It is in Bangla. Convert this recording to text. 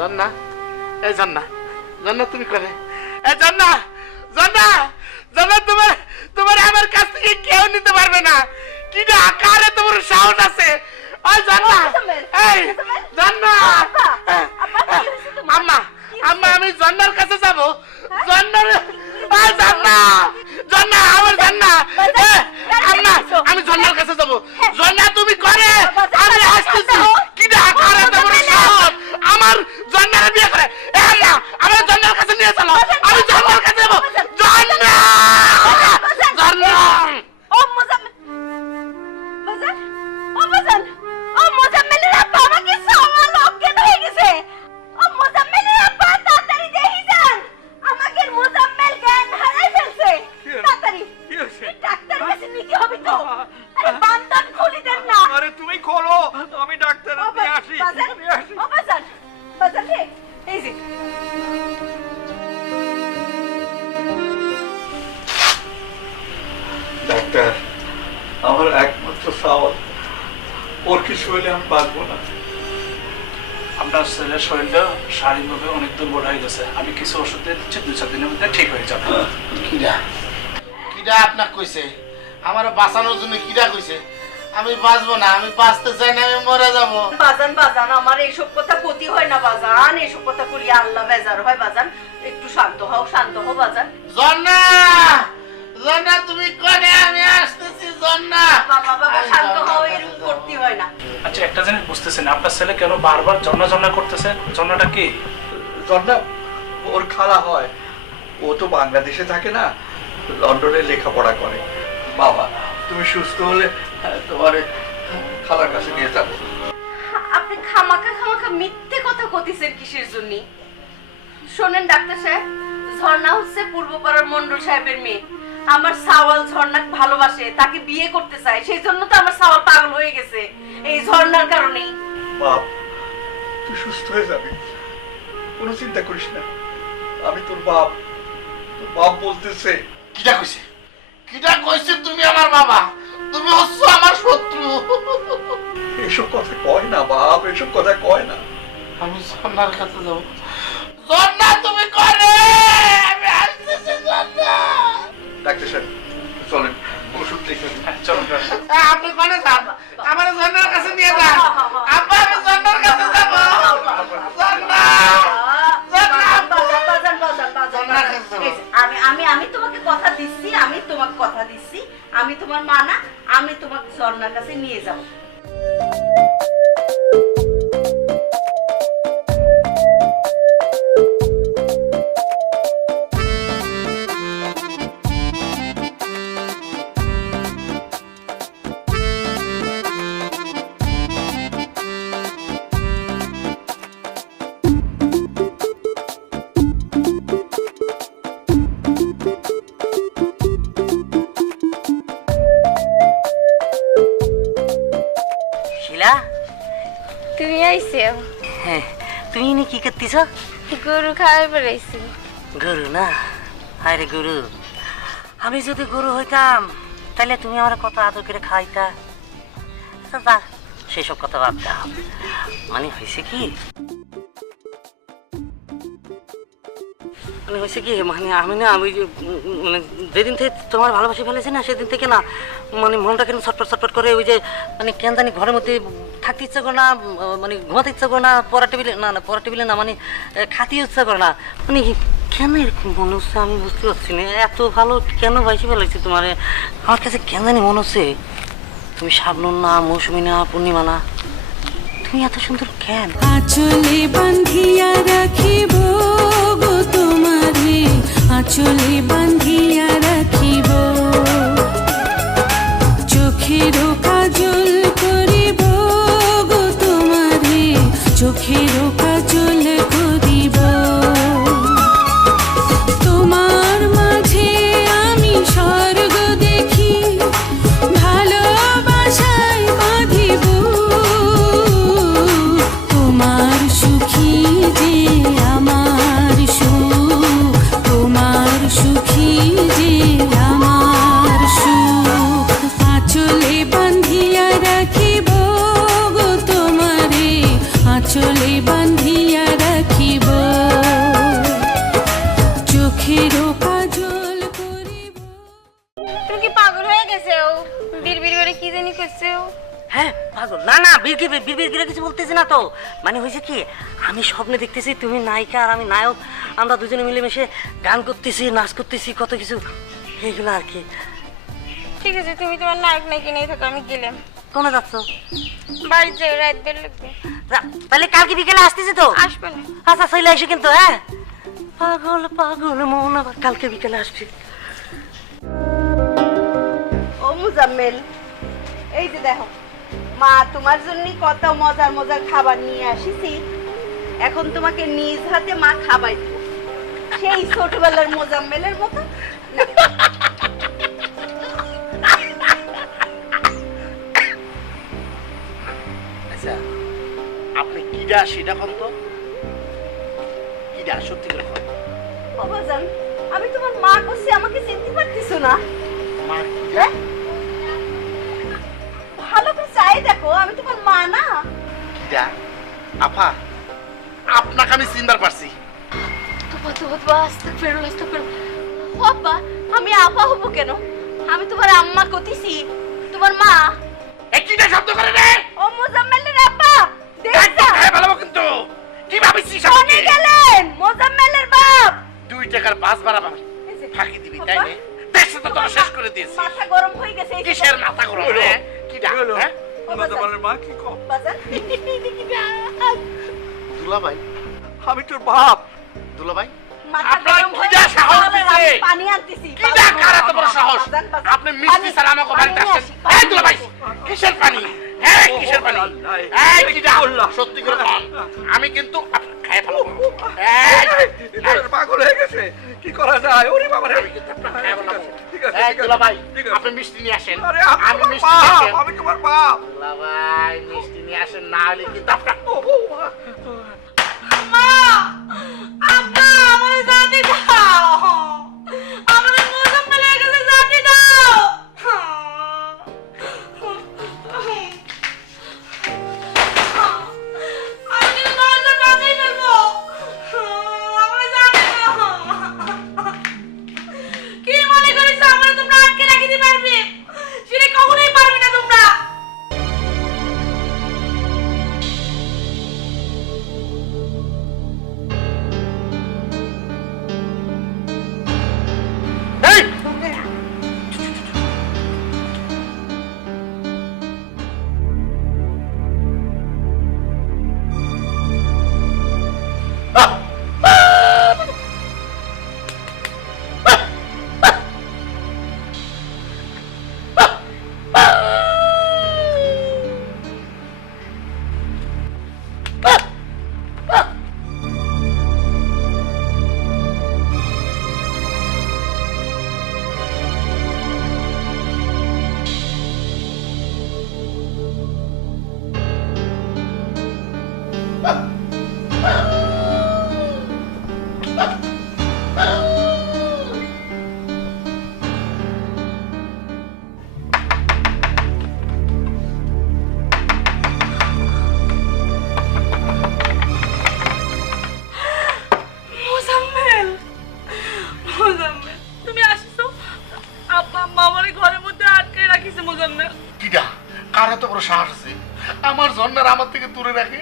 জন্না, এই জন্না, জন্না তুমি করে, এই জন্না, জন্না, জন্না তোমার তোমার আমার কাছ থেকে কেউ নিতে পারবে না। কি না কারে তোমার সাহস আছে? ওই জন্না, এই জন্না, আম্মা, আম্মা আমি জন্নার কাছে যাব। জন্নার, ওই জন্না, জন্না আমার জন্না, আম্মা আমি জন্নার কাছে যাব। জন্না তুমি করে, আমি আসতেছি। কি না কারে তোমার সাহস? আমার জন্নার বিয়ে করে, আল্লাহ আমার জন্নার কাছে নিয়ে চলো। আমি জন্নার কাছে যাব। জন্না, জন্না, ও মোজাম্মেল, বাজান, ও বাজান, ও মোজাম্মেলের আব্বা আমাকে সামাল অজ্ঞান হয়ে গেছে। ও মোজাম্মেলের আব্বা তাড়াতাড়ি দেখি যান, আমাকে মোজাম্মেল জ্ঞান হারাই ফেলছে। তাড়াতাড়ি ডাক্তার কাছে নিতে হবে তো। আরে বান্ধন খুলে দেন না। আরে তুমি খোলো, আমি ডাক্তার নিয়ে আসি। বাজান, ও বাজান, বাজান রে, এই যে ডাক্তার, আমার একমাত্র সাওয়াল, ওর কিছু হলে আমি বাঁচবো না। আপনার ছেলের শরীরটা শারীরিকভাবে অনেক দুর্বল হয়ে গেছে। আমি কিছু ওষুধ দিয়ে দিচ্ছি, 2-4 দিনের মধ্যে ঠিক হয়ে যাবে। কিডা, কিডা আপনাকে কইছে? আমার বাঁচানোর জন্য কিডা কইছে? আমি বাঁচবো না, আমি বাঁচতে চাই না, আমি মরে যাব। বাজান, বাজান আমার এইসব কথা ক্ষতি হয় না বাজান। এইসব কথা বলি আল্লাহ বেজার হয় বাজান। একটু শান্ত হও, শান্ত হও বাজান। জন্না, জন্না তুমি কোনে? আমি আসতেছি জন্না। বাবা বাবা শান্ত হও, এরকম করতে হয় না। আচ্ছা একটা জিনিস বুঝতেছেন, আপনার ছেলে কেন বারবার জন্না জন্না করতেছে? জন্নাটা কি? জন্না ওর খালা হয়। ও তো বাংলাদেশে থাকে না, লন্ডনে লেখাপড়া করে। বাবা তুমি সুস্থ হলে তোমার খালার কাছে নিয়ে যাবো। আপনি খামাখা খামাখা মিথ্যে কথা কইতেছেন কিসের জন্য? শোনেন ডাক্তার সাহেব, ঝর্ণা হচ্ছে পূর্বপাড়ার মন্ডল সাহেবের মেয়ে। আমার সাওয়াল ঝর্ণাকে ভালোবাসে, তাকে বিয়ে করতে চায়। সেই জন্য তো আমার সাওয়াল পাগল হয়ে গেছে, এই ঝর্ণার কারণেই। বাপ তুই সুস্থ হয়ে যাবি, কোনো চিন্তা করিস না। আমি তোর বাপ, তোর বাপ বলতেছে। কিডা কইছে? কিডা কইছে তুমি আমার বাবা? তুমি হচ্ছ আমার শত্রু। এসব কথা কয় না বাপ, এসব কথা কয় না। আমি জন্নার কাছে যাব। জন্না তুমি করে, আমি আসতেছি জন্না। ডাক্তার সাহেব চলেন, ওষুধ লিখে দিন। হ্যাঁ চলুন। আপনি কোনে যান? আমার জন্নার কাছে নিয়ে যান। আব্বা আমি জন্নার কাছে যাব। জন্না, জন্না বাজান, বাজান, বাজান, বাজান। আমি তোমাকে কথা দিচ্ছি, আমি তোমাকে কথা দিচ্ছি। আমি তোমার মা না, আমি তোমাকে ঝর্ণার কাছে নিয়ে যাব। শিলা, তুমি আইছো? হ্যাঁ তুমি নি কি করতেছ? গরু খাওয়াই বেড়াইছি। গরু না? আরে গরু, আমি যদি গরু হইতাম তাহলে তুমি আমার কত আদর করে খাইতা। আচ্ছা যা, সেসব কথা বাদ দাও। মানে হয়েছে কি, মানে হয়েছে কি, মানে আমি না, আমি মানে যেদিন থেকে তোমার ভালোবাসি ফেলেছি না, সেদিন থেকে না মানে মনটা কেন ছটপট ছটপট করে। ওই যে মানে কেন জানি ঘরের মধ্যে থাকতে ইচ্ছা করে না, মানে ঘুমাতে ইচ্ছা করে না, পড়া টেবিলে না, না পড়া টেবিলে না, মানে খাতে ইচ্ছা করে না। মানে কেন এরকম মনে হচ্ছে আমি বুঝতে পারছি না। এত ভালো কেন বাসি ফেলেছি তোমার? আমার কাছে কেন জানি মনে হচ্ছে তুমি শাবনুর না, মৌসুমী না, পূর্ণিমা না, তুমি এত সুন্দর কেন? আঁচলে বাঁধিয়া রাখিব গো তোমারে, আঁচলে বাঁধিয়া রাখিব, চোখেরও কাজল করিব গো তোমারে, চোখেরও কাজল করিব। তোমার মাঝে আমি স্বর্গ দেখি, ভালোবাসায় বাঁধিব, তোমার সুখী যে আমার সুখ, তোমার সুখী যে আমার সুখ। আঁচলে বাঁধিয়া রাখিব গো তোমারে, আঁচলে বাঁধিয়া বিড়বিড় করে কিছু বলতেছি না তো, মানে হয়েছে কি আমি স্বপ্নে দেখতেছি তুমি নায়িকা আর আমি নায়ক, আমরা দুজনে মিলেমিশে গান করতেছি, নাচ করতেছি, কত কিছু, এইগুলো আর কি। ঠিক আছে, তুমি তোমার নায়ক নাকি নেই থাকো, আমি গেলাম। কোনে যাচ্ছ? বাড়ি যাই, রাত বের লাগবে। তাহলে কালকে বিকেলে আসতেছি তো। আসবে না? আচ্ছা চলে আসি কিন্তু, হ্যাঁ। পাগল পাগল মন আবার কালকে বিকেলে আসবি। ও মুজাম্মেল, এই যে দেখো মা তোমার জন্য কত মজার মজার খাবার নিয়ে আসিছি, এখন তোমাকে নিজ হাতে মা খাবাই দেব, সেই ছোটবেলার মোজাম্মেলের মতো। আচ্ছা আপনি কিডা সেটা কোন তো, কিডা সত্যি করে কোন? বাবাজান, আমি তোমার মা কইছি, আমাকে চিনতে পারতেছো না? মা কিডা? ভালো করে চাই দেখো, আমি তোমার মা না? কিডা? আপা, আপনাকে আমি চিনবার পারছি। বাবা, আমি আপা হব কেন? আমি তোমার আম্মা কইতেছি, তোমার মা। এ কিডা শব্দ করে রে? ও মুজাম্মেলের আপা, দেখছা? দেখতে ভালো কিন্তু কি ভাবিছিস কোনে গেলেন? মোজাম্মেলের বাপ। 2 টাকার বাস ভাড়া পাবি, ফাঁকি দিবি তাই না? দেশে তো তোরা শেষ করে দিয়েছিস। মাথা গরম হয়ে গেছে। এই যে কিসের মাথা গরম রে? কিডা? হ্যাঁ? মোজাম্মেলের মা কি কম? বাজান, দুলাভাই, আমি তোর বাপ। দুলাভাই মাথা আপনার গরম হয়ে কিডা গেছে, সাহস তাহলে দিছে? আমি পানি আনতেছি। কিডা কার এত বড় সাহস? বাজান, বাজান, আপনি মিষ্টি ছাড়া আমাকে বাড়িতে পানি আসেন? আসি, এই দুলাভাই, কিসের পানি? হ্যাঁ কিসের পানি? এই কিডা? সত্যি করে বল, আমি কিন্তু খাই ফেলবো। এই পাগল হয়ে গেছে, কি করা যায়? ওরে বাবা রে, আমি কিন্তু আপনার খাই ফেলবো। ঠিক আছে, এই ঠিক আছে, দুলাভাই, ঠিক আছে। আপনি মিষ্টি নিয়ে আসেন। আরে আমি আমি মিষ্টি নিয়ে আসেন। আমি তোমার বাপ। দুলাভাই মিষ্টি নিয়ে আসেন, না হলে কিন্তু আপনার আব্বা, আমারে জানি দাও। আমারে মোজাম্মেলের কাছে জানি দাও। আমি কিন্তু দরজা ভাঙিয়ে ফেলবো। আমারে জানি দাও। কি মনে করিস আমারে তোমরা আটকে রাখি দিতে পারবে? সেটা কখনোই পারবে না তোমরা। এই মোজাম্মেল, মোজাম্মেল, তুমি আসছো? আব্বা আম্মা আমারে ঘরের মধ্যে আটকে রাখিছে। মোজাম্মেল, কিডা? কার এত বড় সাহস আছে আমার জন্মের আমার থেকে দূরে রাখে?